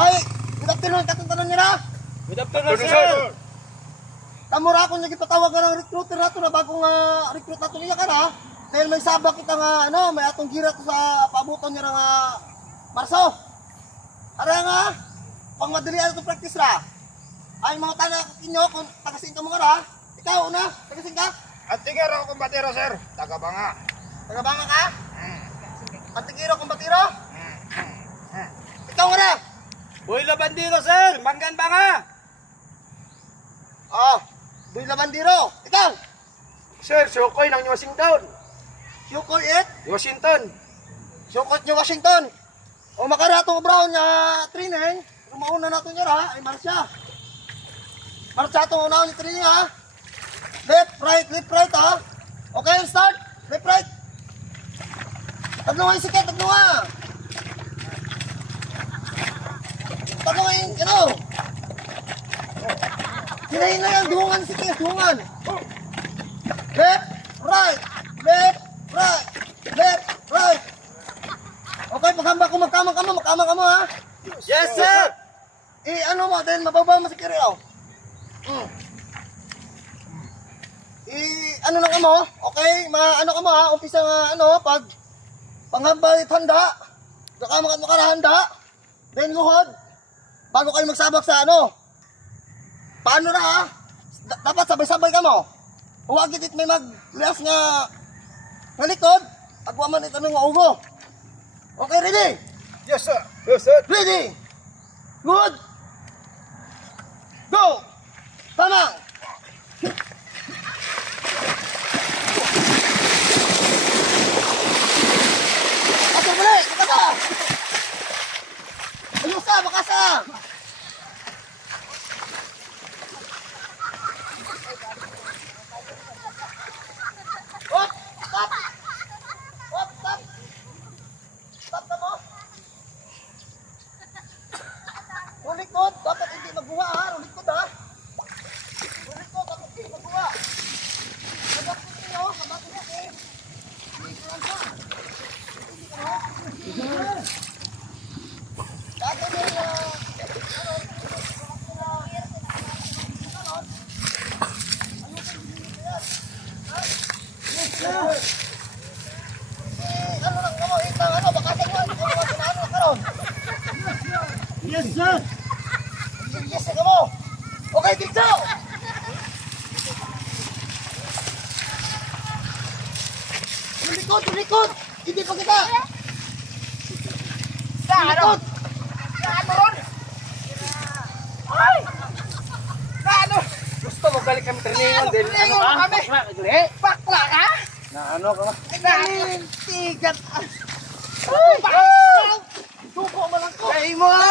Ay, good afternoon, katuntanon niya na. Good afternoon, sir. Kamura ako niya gipatawag ng recruiter nato na bagong recruit nato niya ka na. Dahil may sabak kita nga, may atong gira to sa paabutan niya ng Marso. Ara nga, pang madalian ito practice ra. Ay, mga tanong inyo kung tagasin ka mo nga ra. Ikaw, una, tagasin ka? At tigero kumbatero, sir. Tagabanga. Tagabanga ka? At tigiro kumbatiro? Ikaw nga ra. Boy Labandiro, sir. Manggan banga. Boy Labandiro. Ikaw? Sir, Sukoy ng Washington. Sukoy it? Washington. Sukoy niya Washington. O makarato brown niya training. Mauna na ito niya ra. Ay marsya. Marsya itong unaon ni training ha. Left, right ha. Okay, start. Left, right. Tagno nga yung sikat, tagno nga. Tagno nga yung, hinahin na yan, duhungan sikat, duhungan. Left, right. Left, right. Left, right. Okay, paghamba ko, magkamang ka mo ha. Yes, sir. Ano mo, dahil mababaw mo si Kiril. Ano lang ka mo, okay, ano ka mo ha, umpisa nga, pag panghambal handa, saka makarahanda, then luhod, bago kayo magsabak sa paano na ha, dapat sabay-sabay ka mo, huwag it may mag-lias nga likod, agwaman ito ng ugo. Okay, ready? Yes, sir. Yes, sir. Ready? Good. Go. Tama. Asal balik, kata. Ayos ka, makasa. Hop, stop. Hop, stop. Stop ka mo. Rulikod, dapat hindi magbuha ha. Rulikod ha. Rulikod, dapat hindi magbuha. Sabakot ninyo, sabakot ako. Dato nyo lang kamo, itang bakasan mo, hindi mo sinano na karon. Yes, sir. Yes, kamo. Okay, dito. Tulikod. Hindi pa kita. Tulikod. Ano ron? Ay! Ano? Gusto mo balik kami trainingan din. Ano ka? Bakla ka? Bakla ka? Na ano ka ba? Tigat. Ay! Suko mo lang ko. Kaya mo ha!